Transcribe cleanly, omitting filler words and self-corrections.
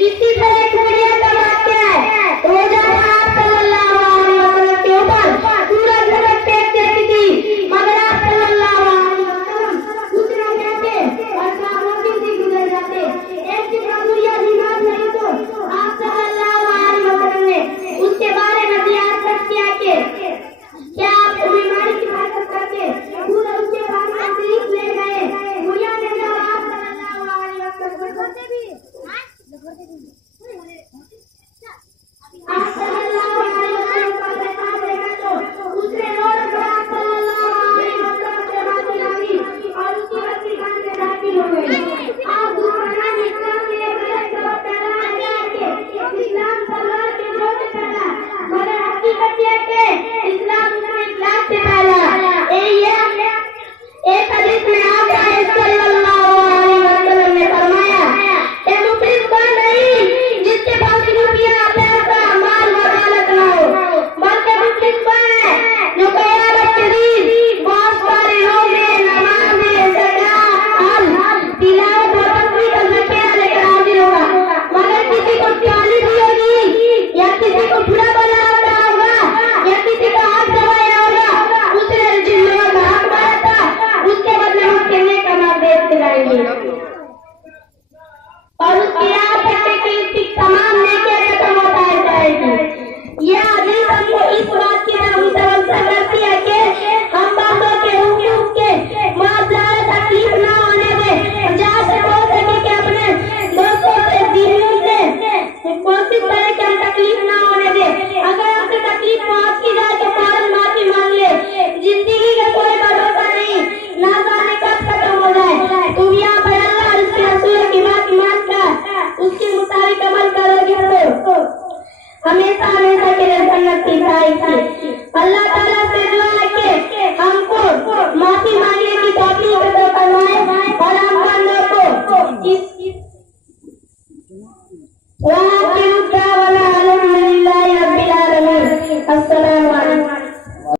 इसी तरह खुदिया का वाक्य है। रोजा आप सल्लल्लाहु अलैहि वसल्लम के ऊपर पूरा जगत फेंक देती थी, मगर आप सल्लल्लाहु अलैहि वसल्लम दूसरे कहते और सामने से गुजर जाते। एक दिन खुदिया बीमार नहीं तो आप सल्लल्लाहु अलैहि वसल्लम ने उसके बारे में जियारत किया कि क्या आप बीमारी की बरकत करके पूरा उसके बारे में तशरीफ ले गए। खुदिया ने जवाब सल्लल्लाहु अलैहि वसल्लम से भी हमेशा हमेशा के लिए जन्नत की